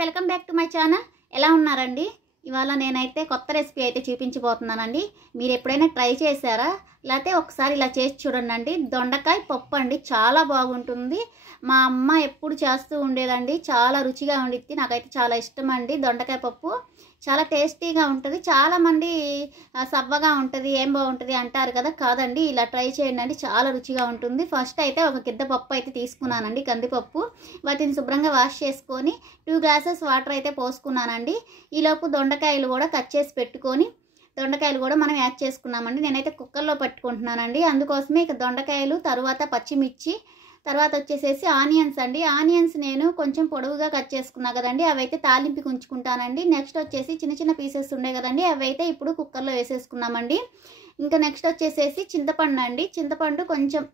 Welcome back to my channel. ఎలా ఉన్నారండి? ఇవాళ నేనైతే కొత్త రెసిపీ అయితే చూపించబోతున్నానండి. మీరు ఎప్పుడైనా ట్రై చేశారా? లేకపోతే ఒకసారి ఇలా చేసి చూడండి. దొండకాయ పప్పు అండి, చాలా బాగుంటుంది. మా అమ్మ ఎప్పుడు చేస్తూ ఉండేదండి, చాలా రుచిగా ఉండిద్ది. నాకైతే చాలా ఇష్టం అండి దొండకాయ పప్పు. చాలా టేస్టీగా ఉంటుంది. చాలామంది సవ్వగా ఉంటుంది, ఏం బాగుంటుంది అంటారు కదా. కాదండి, ఇలా ట్రై చేయండి అండి, చాలా రుచిగా ఉంటుంది. ఫస్ట్ అయితే ఒక గిద్ద పప్పు అయితే తీసుకున్నానండి, కందిపప్పు. వాటిని శుభ్రంగా వాష్ చేసుకొని 2 గ్లాసెస్ వాటర్ అయితే పోసుకున్నానండి. ఈలోపు దొండకాయలు కూడా కట్ చేసి పెట్టుకొని దొండకాయలు కూడా మనం యాడ్ చేసుకున్నామండి. నేనైతే కుక్కర్లో పట్టుకుంటున్నానండి. అందుకోసమే ఇక దొండకాయలు, తర్వాత పచ్చిమిర్చి, తర్వాత వచ్చేసేసి ఆనియన్స్ అండి. ఆనియన్స్ నేను కొంచెం పొడవుగా కట్ చేసుకున్నా కదండి, అవి అయితే తాలింపుకి ఉంచుకుంటానండి. నెక్స్ట్ వచ్చేసి చిన్న చిన్న పీసెస్ ఉండే కదండి, అవి అయితే ఇప్పుడు కుక్కర్లో వేసేసుకున్నామండి. ఇంకా నెక్స్ట్ వచ్చేసేసి చింతపండు అండి. చింతపండు కొంచెం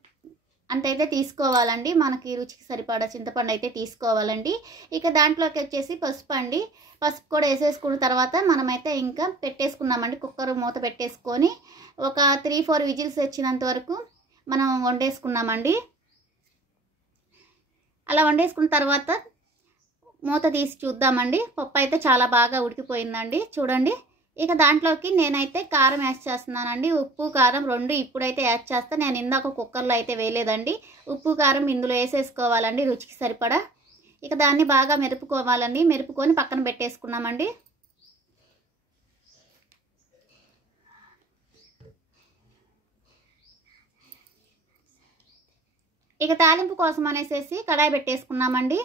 అంతైతే తీసుకోవాలండి, మనకి రుచికి సరిపడా చింతపండు అయితే తీసుకోవాలండి. ఇక దాంట్లోకి వచ్చేసి పసుపు అండి. పసుపు కూడా వేసేసుకున్న తర్వాత మనమైతే ఇంకా పెట్టేసుకున్నామండి. కుక్కర్ మూత పెట్టేసుకొని ఒక 3-4 విజిల్స్ వచ్చినంత వరకు మనం వండేసుకున్నామండి. అలా వండేసుకున్న తర్వాత మూత తీసి చూద్దామండి. పప్పు అయితే చాలా బాగా ఉడికిపోయిందండి, చూడండి. ఇక దాంట్లోకి నేనైతే కారం యాడ్ చేస్తున్నానండి. ఉప్పు కారం 2 ఇప్పుడైతే యాడ్ చేస్తాను. నేను ఇందాక కుక్కర్లో అయితే వేయలేదండి. ఉప్పు కారం ఇందులో వేసేసుకోవాలండి రుచికి సరిపడా. ఇక దాన్ని బాగా మెరుపుకోవాలండి. మెరుపుకొని పక్కన పెట్టేసుకున్నామండి. ఇక తాలింపు కోసం అనేసి కడాయి పెట్టేసుకున్నామండి.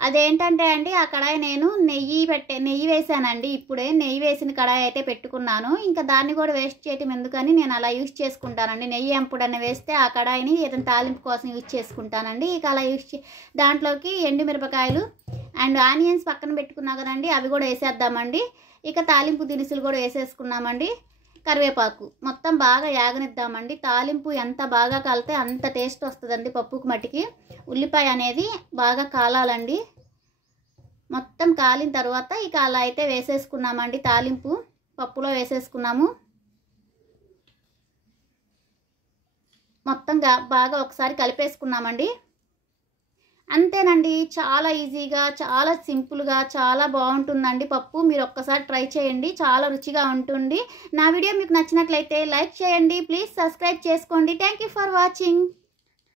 అదేంటంటే అండి, ఆ కడాయి నేను నెయ్యి వేసానండి. ఇప్పుడే నెయ్యి వేసిన కడాయి అయితే పెట్టుకున్నాను. ఇంకా దాన్ని కూడా వేస్ట్ చేయటం ఎందుకని నేను అలా యూజ్ చేసుకుంటానండి. నెయ్యి ఎప్పుడన్నా వేస్తే ఆ కడాయిని ఏదైనా తాలింపు కోసం యూజ్ చేసుకుంటానండి. ఇక అలా దాంట్లోకి ఎండుమిరపకాయలు అండ్ ఆనియన్స్ పక్కన పెట్టుకున్నా కదండి, అవి కూడా వేసేద్దామండి. ఇక తాలింపు దినుసులు కూడా వేసేసుకున్నామండి. కరివేపాకు మొత్తం బాగా యాగనిద్దామండి. తాలింపు ఎంత బాగా కాలితే అంత టేస్ట్ వస్తుందండి పప్పుకు మట్టికి. ఉల్లిపాయ అనేది బాగా కాలాలండి. మొత్తం కాలిన తర్వాత ఇక అలా అయితే వేసేసుకున్నామండి. తాలింపు పప్పులో వేసేసుకున్నాము. మొత్తంగా బాగా ఒకసారి కలిపేసుకున్నామండి. అంతేనండి, చాలా ఈజీగా, చాలా సింపుల్గా, చాలా బాగుంటుందండి పప్పు. మీరు ఒక్కసారి ట్రై చేయండి, చాలా రుచిగా ఉంటుంది. నా వీడియో మీకు నచ్చినట్లయితే లైక్ చేయండి, ప్లీజ్ సబ్స్క్రైబ్ చేసుకోండి. Thank you for watching.